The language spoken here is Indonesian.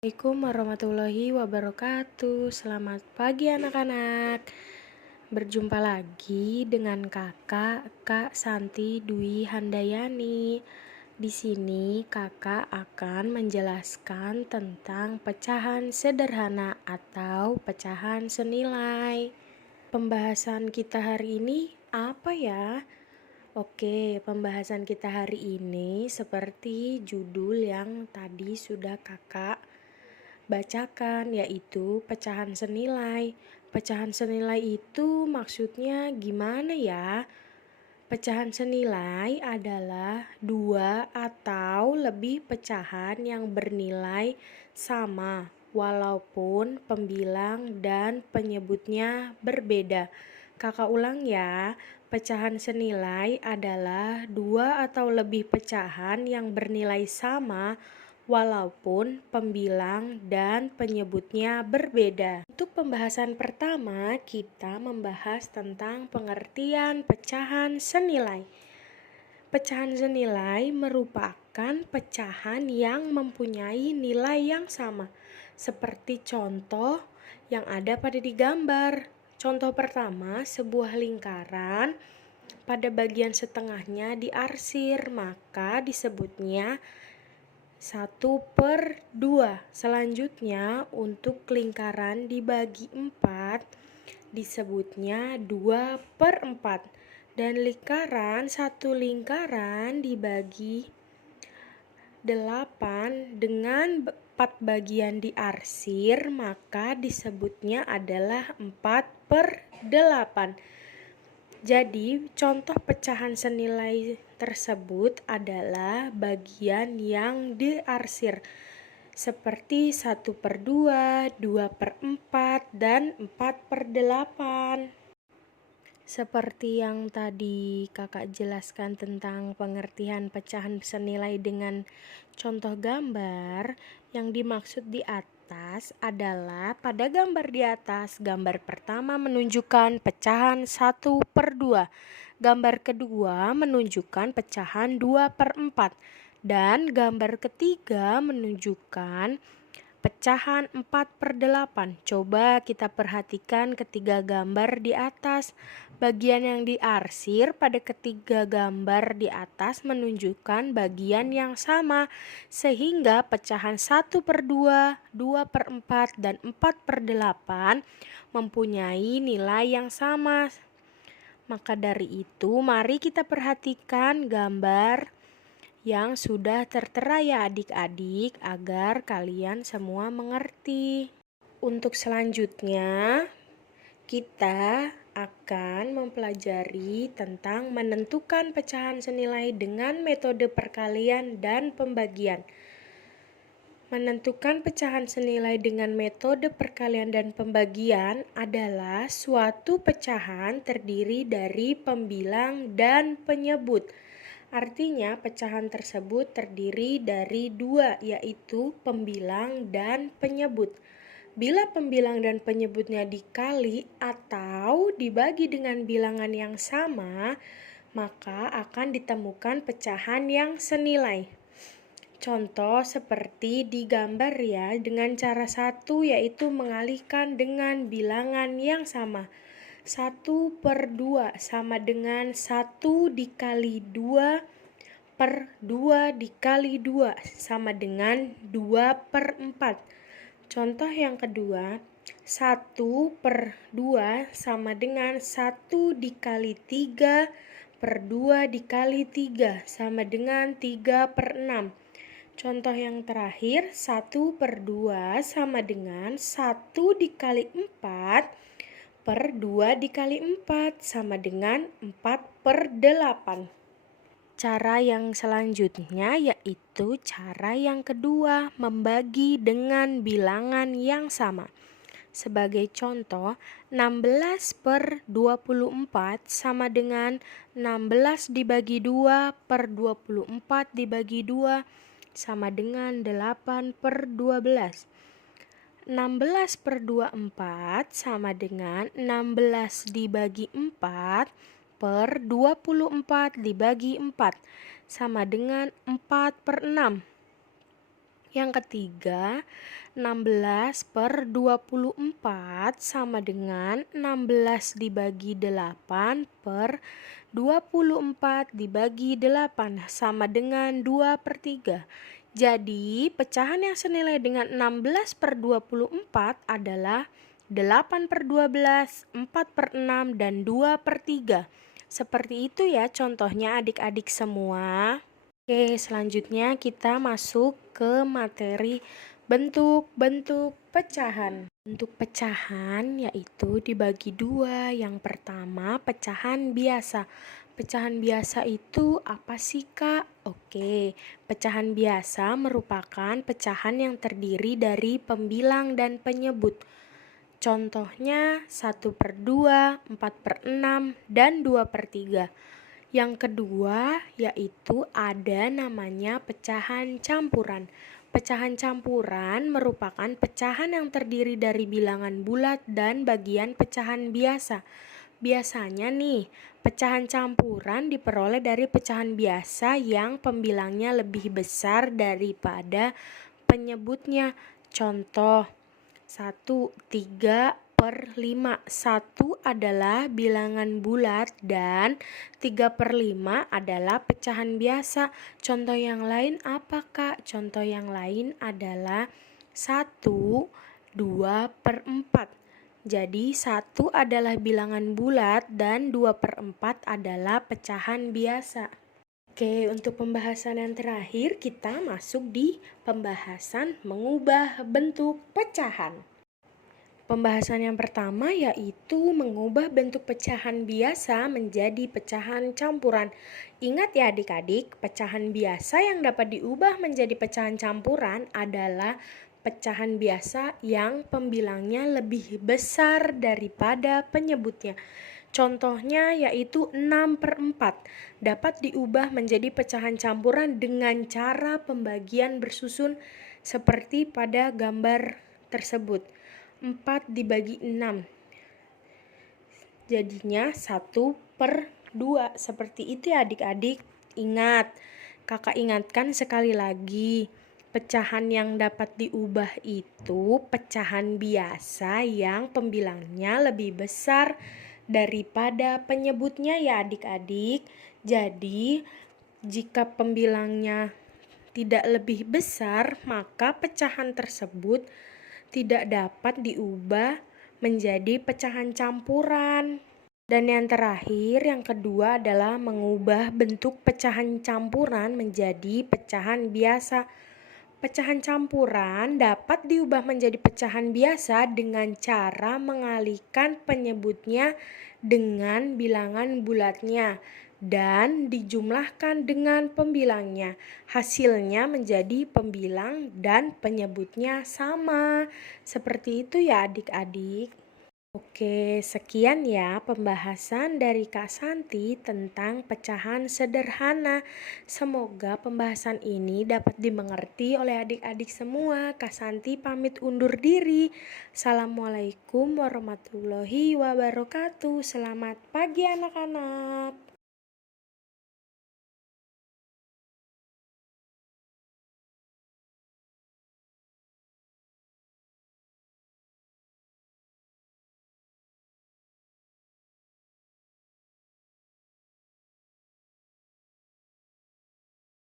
Assalamualaikum warahmatullahi wabarakatuh. Selamat pagi anak-anak. Berjumpa lagi dengan Kakak Kak Santi Dwi Handayani. Di sini Kakak akan menjelaskan tentang pecahan sederhana atau pecahan senilai. Pembahasan kita hari ini apa ya? Oke, pembahasan kita hari ini seperti judul yang tadi sudah Kakak bacakan, yaitu pecahan senilai. Pecahan senilai itu maksudnya gimana ya? Pecahan senilai adalah dua atau lebih pecahan yang bernilai sama, walaupun pembilang dan penyebutnya berbeda. Kakak ulang ya, pecahan senilai adalah dua atau lebih pecahan yang bernilai sama, walaupun pembilang dan penyebutnya berbeda. Untuk pembahasan pertama, kita membahas tentang pengertian pecahan senilai. Pecahan senilai merupakan pecahan yang mempunyai nilai yang sama, seperti contoh yang ada pada di gambar. Contoh pertama, sebuah lingkaran pada bagian setengahnya diarsir, maka disebutnya 1/2. Selanjutnya untuk lingkaran dibagi 4 disebutnya 2/4. Dan satu lingkaran dibagi 8 dengan 4 bagian diarsir, maka disebutnya adalah 4/8. Jadi, contoh pecahan senilai tersebut adalah bagian yang diarsir, seperti 1/2, 2/4, dan 4/8. Seperti yang tadi Kakak jelaskan tentang pengertian pecahan senilai dengan contoh gambar, yang dimaksud di atas adalah pada gambar di atas, gambar pertama menunjukkan pecahan 1/2, gambar kedua menunjukkan pecahan 2/4, dan gambar ketiga menunjukkan pecahan 4/8. Coba kita perhatikan ketiga gambar di atas. Bagian yang diarsir pada ketiga gambar di atas menunjukkan bagian yang sama, sehingga pecahan 1/2, 2/4, dan 4/8 mempunyai nilai yang sama. Maka dari itu, mari kita perhatikan gambar yang sudah tertera ya adik-adik, agar kalian semua mengerti. Untuk selanjutnya, kita akan mempelajari tentang menentukan pecahan senilai dengan metode perkalian dan pembagian. Menentukan pecahan senilai dengan metode perkalian dan pembagian adalah suatu pecahan terdiri dari pembilang dan penyebut. Artinya pecahan tersebut terdiri dari dua, yaitu pembilang dan penyebut. Bila pembilang dan penyebutnya dikali atau dibagi dengan bilangan yang sama, maka akan ditemukan pecahan yang senilai. Contoh seperti di gambar ya, dengan cara satu yaitu mengalihkan dengan bilangan yang sama. 1/2 sama dengan 1 dikali 2 per 2 dikali 2 sama dengan 2/4. Contoh yang kedua, 1/2 sama dengan 1 dikali 3 per 2 dikali 3 sama dengan 3/6. Contoh yang terakhir, 1/2 sama dengan 1 dikali 4 per 2 dikali 4 sama dengan 4/8. Cara yang selanjutnya yaitu cara yang kedua, membagi dengan bilangan yang sama. Sebagai contoh, 16/24 sama dengan 16 dibagi 2 per 24 dibagi 2 sama dengan 8/12. 16/24 sama dengan 16 dibagi 4 per 24 dibagi 4 sama dengan 4/6. Yang ketiga, 16/24 sama dengan 16 dibagi 8 per 24 dibagi 8 sama dengan 2/3. Jadi, pecahan yang senilai dengan 16/24 adalah 8/12, 4/6, dan 2/3. Seperti itu ya contohnya adik-adik semua. Oke, selanjutnya kita masuk ke materi bentuk-bentuk pecahan. Bentuk pecahan yaitu dibagi dua. Yang pertama, pecahan biasa. Pecahan biasa itu apa sih, Kak? Oke, pecahan biasa merupakan pecahan yang terdiri dari pembilang dan penyebut. Contohnya 1/2, 4/6, dan 2/3. Yang kedua yaitu ada namanya pecahan campuran. Pecahan campuran merupakan pecahan yang terdiri dari bilangan bulat dan bagian pecahan biasa. Biasanya nih, pecahan campuran diperoleh dari pecahan biasa yang pembilangnya lebih besar daripada penyebutnya. Contoh 1/3/5. 1 adalah bilangan bulat dan 3/5 adalah pecahan biasa. Contoh yang lain apa, Kak? Contoh yang lain adalah 1/2/4. Jadi 1 adalah bilangan bulat dan 2/4 adalah pecahan biasa. Oke, untuk pembahasan yang terakhir kita masuk di pembahasan mengubah bentuk pecahan. Pembahasan yang pertama yaitu mengubah bentuk pecahan biasa menjadi pecahan campuran. Ingat ya adik-adik, pecahan biasa yang dapat diubah menjadi pecahan campuran adalah pecahan biasa yang pembilangnya lebih besar daripada penyebutnya. Contohnya yaitu 6/4 dapat diubah menjadi pecahan campuran dengan cara pembagian bersusun seperti pada gambar tersebut. 4 dibagi 6 jadinya 1/2. Seperti itu ya adik-adik. Ingat, kakak ingatkan sekali lagi, pecahan yang dapat diubah itu pecahan biasa yang pembilangnya lebih besar daripada penyebutnya ya adik-adik. Jadi, jika pembilangnya tidak lebih besar, maka pecahan tersebut tidak dapat diubah menjadi pecahan campuran. Dan yang terakhir, yang kedua adalah mengubah bentuk pecahan campuran menjadi pecahan biasa. Pecahan campuran dapat diubah menjadi pecahan biasa dengan cara mengalihkan penyebutnya dengan bilangan bulatnya dan dijumlahkan dengan pembilangnya. Hasilnya menjadi pembilang dan penyebutnya sama. Seperti itu ya adik-adik. Oke, sekian ya pembahasan dari Kak Santi tentang pecahan sederhana. Semoga pembahasan ini dapat dimengerti oleh adik-adik semua. Kak Santi pamit undur diri. Assalamualaikum warahmatullahi wabarakatuh. Selamat pagi anak-anak.